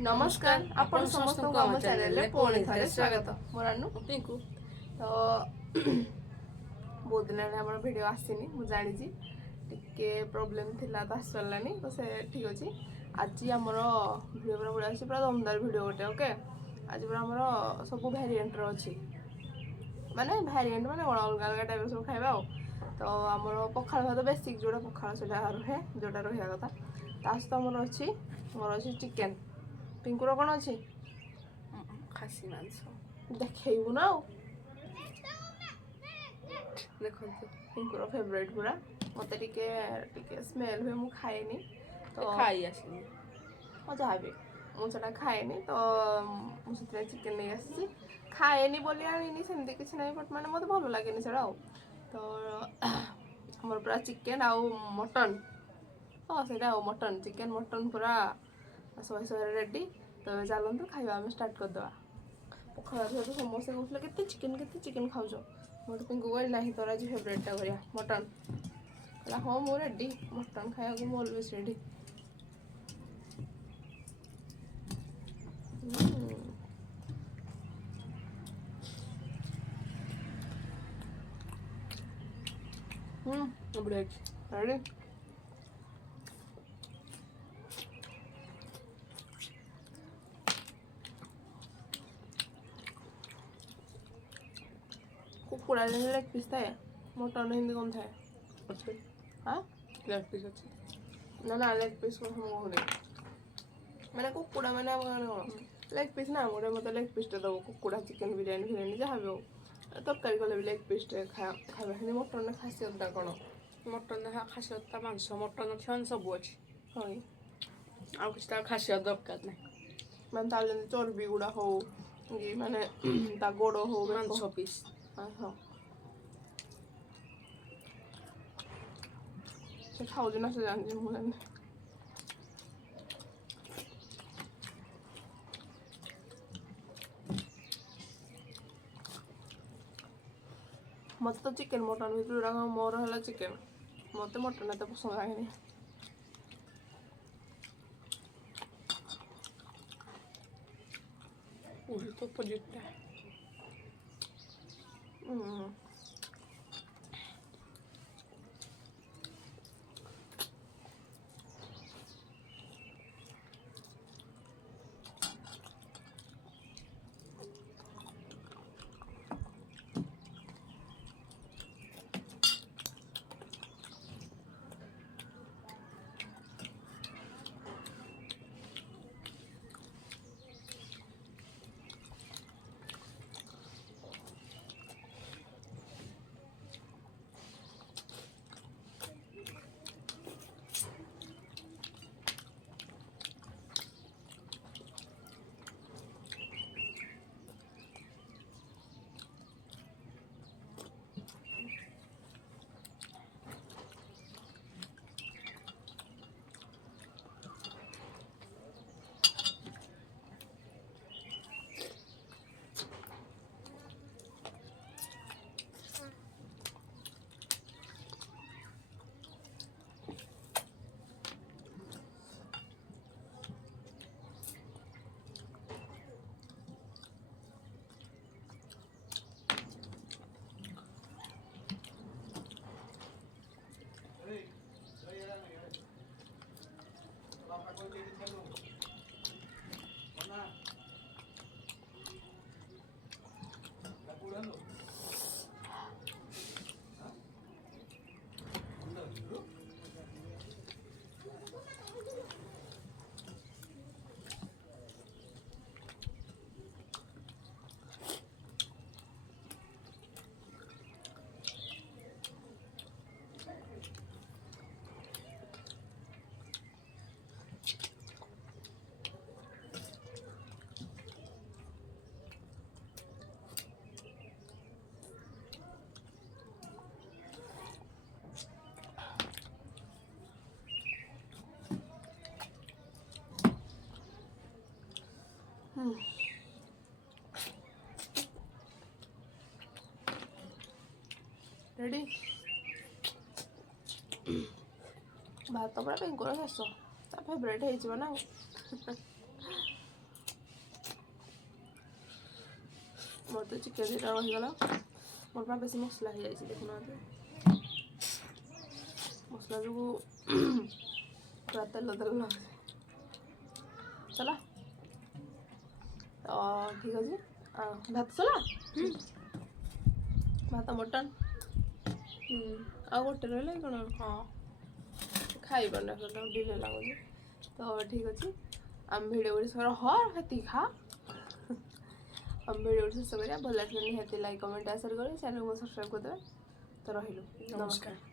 नमस्कार आपण समस्त आम चैनल पुणी थे स्वागत मोर पिंकू तो बहुत दिन आम भिड आसनी मुझे जानी टे प्रोब्लेम थिला तो आस पारानी तो से ठीक अच्छे आज आमर भिड पूरा पड़ा पूरा दमदार भिड गोटे ओके आज पूरा आमर सब भेरिएंटर अच्छी माने भेरिएंट माने अलग अलग टाइप सब खाଇବା तो आमर पखाल भात बेसिक जोड़ा पखाल से रहे जोटा रहा कथा ता सहित आमर अच्छी मोर अच्छी चिकेन पिंकुर कौन अच्छी खासी मांस देखु ना देखो पिंकुर फेवरेट पूरा मत टिके स्मेल हुए मुझे खाएनी तो खाई आसनी जहाँ भी मुझे खाएनी तो मुझे चिकेन नहीं आसी खाएनी बोली आनी सेमती किसी ना बट मैंने मत भल लगे से तो मोर पूरा चिकेन आउ मटन हाँ से मटन चिकेन मटन पूरा सब सब रेडी तो चलते खाଇବା आम स्टार्ट करदे पखाल तो समस्ते कहते केते चिकेन खाऊच मोटे पिंकू कहली ना तोर आज फेवरेटा करा मटन कहला हाँ मु रेडी मटन खाया मु अलवेज रेडी रेडी कुकुड़ा लेग पिस थाए मटन हिंदी कौन थाए अच्छे हाँ लेग पीस अच्छे ना लेग पिस को हम मैंने कुकुड़ा मैंने लेग पिस ना मोटे मत लेग पिस दब कुकुड़ा चिकेन बिरियानी फिरियानी जहाँ भी हो तरकारी कले भी लेग पिस खाଇବା हिंदी मटन खासियत कौन मटन खासियत मांस मटन अच्छे सब अच्छे हाँ आउ कि खासियत दरकार ना ମାନେ ତାର ଯେମିତି ଚର୍ବି ଗୁଡ଼ା ହଉ କି ମାନେ ତା ଗୋଡ଼ ହଉ मांस पीस ହଁ ସେ ଖାଉଛି ନା ସେ ଜାଣିଛି ମୁଁ ଜାଣିନି ମତେ ତ ଚିକେନ ମଟନ ଭିତରୁ ଯୋଉଟା ମୋର ହେଲା ଚିକେନ ମତେ ମଟନ ଏତେ ପସନ୍ଦ ଲାଗେନି उल्टो पजिटा रेडी भात पूरा पिंकुर शेष ता फेवरेट हो ना ମତେ ଚିକେନ୍ ଦୁଇଟା ରହିଗଲା ମୋର ପୁରା ବେଶୀ ମସଲା ହେଇଯାଇଛି ଦେଖୁନାହାନ୍ତି ମସଲା ଯୋଗୁଁ ପୁରା ତେଲ ଲାଗୁଛି ଚଲା ତ ଠିକ୍ ଅଛି ଭାତ ଚଲା ଭାତ ମଟନ୍ ଆଉ ଗୋଟେ ରହିଲା କି କ'ଣ ହଁ ଖାଇବାନା ଡିଲେ ଲାଗୁଛି ତ ଠିକ୍ ଅଛି ଆମେ ଭିଡ଼ିଓ ଗୁଡ଼ିକ ହେତିକି ଖା ଆମେ ଭିଡ଼ିଓ ଶେଷ କରିବା ଭଲ ଲାଗିଲେ ନିହାତି ଲାଇକ୍ କମେଣ୍ଟ ସେୟାର କରିବେ ଚ୍ୟାନେଲକୁ ସବସ୍କ୍ରାଇବ୍ କରିଦେବେ ତ ରହିଲୁ ନମସ୍କାର